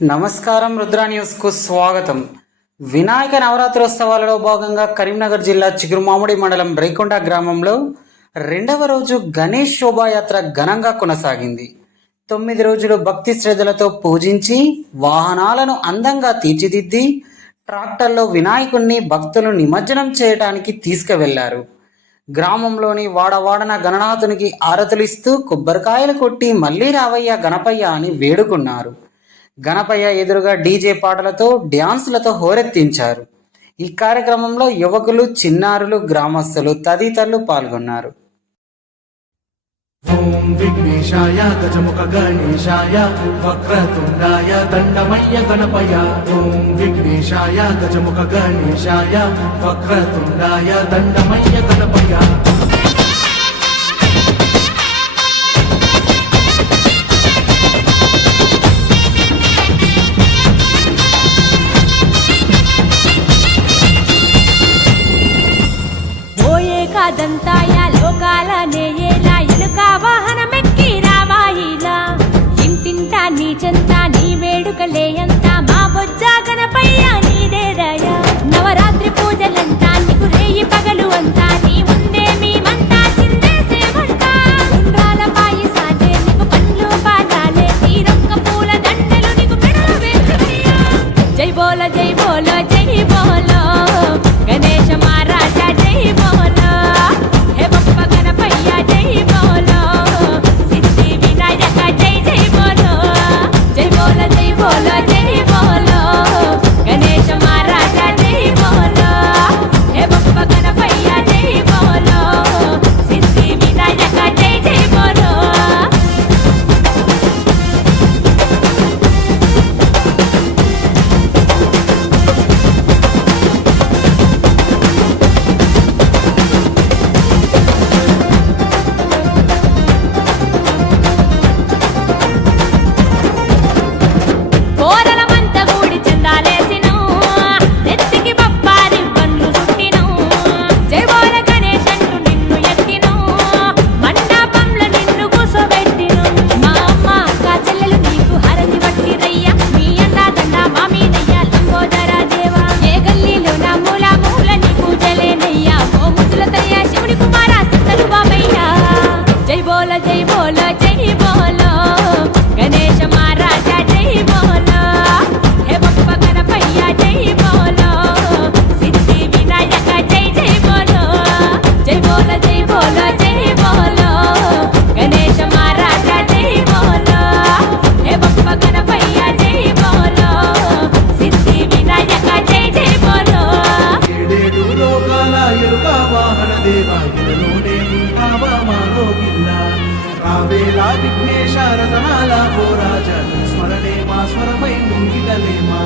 నమస్కారం, రుద్ర న్యూస్ కు స్వాగతం. వినాయక నవరాత్రోత్సవాలలో భాగంగా కరీంనగర్ జిల్లా చిగురుమామిడి మండలం రేకొండ గ్రామంలో రెండవ రోజు గణేష్ శోభాయాత్ర ఘనంగా కొనసాగింది. 9 రోజులు భక్తి శ్రద్ధలతో పూజించి వాహనాలను అందంగా తీర్చిదిద్ది ట్రాక్టర్లో వినాయకుణ్ణి భక్తులు నిమజ్జనం చేయడానికి తీసుకువెళ్లారు. గ్రామంలోని వాడవాడన గణనాథునికి ఆరతులిస్తూ కొబ్బరికాయలు కొట్టి మళ్ళీ రావయ్య గణపయ్య అని వేడుకున్నారు. గణపయ్య ఎదురుగా డీజే పాటలతో డ్యాన్సులతో హోరెత్తించారు. ఈ కార్యక్రమంలో యువకులు, చిన్నారులు, గ్రామస్తులు తదితరులు పాల్గొన్నారు. ఓం విఘ్నేశాయ గజముఖ గణేశాయ వక్రతుండాయ దండమయ్య గణపయ. ఓం విఘ్నేశాయ గజముఖ గణేశాయ వక్రతుండాయ దండమయ్య గణపయ. దంతాయ లోకాల నేయేలా ఎలుక వాహనమెక్కి రావాయిలా ఇంటింటా నీ చెంత నీ వేడుకలే అంతా మా బొజ్జ గణపయ్య నీదేదయా. నవరాత్రి పూజలంతా నీకు రేయి పగలు అంతా నీ ముందే మేమంతా చిందేసేమంటా. ఉండ్రాల పాయసాలే నీకు పండ్లు పాదాలే తీరొక్క పూల దండలు నీకు మెడలు వేసయ్యా. జై బోల జై బోల జై బోలో గణేశ మహారాజా జై బోలో. జై బోలో జై బోలో గణేశ మహారాజా జై బోలో. హే బప్ప గణపయ్య జై బోలో. సిద్ధి వినాయక జై జై బోలో. జై బోలో జై బోలో జై బోలో గణేశ మహారాజా జై బోలో. హే బప్ప గణపయ్య జై బోలో. సిద్ధి వినాయక జై జై బోలో. ఏడేడు లోకాల ఎలుక వాహన దేవా ఎలలోనే ఉంటావా మాలోగిల్లా. రావేలా విఘ్నేశ రతనాల హో రాజా స్మరణే మా స్వరమై ముంగిటలేమా.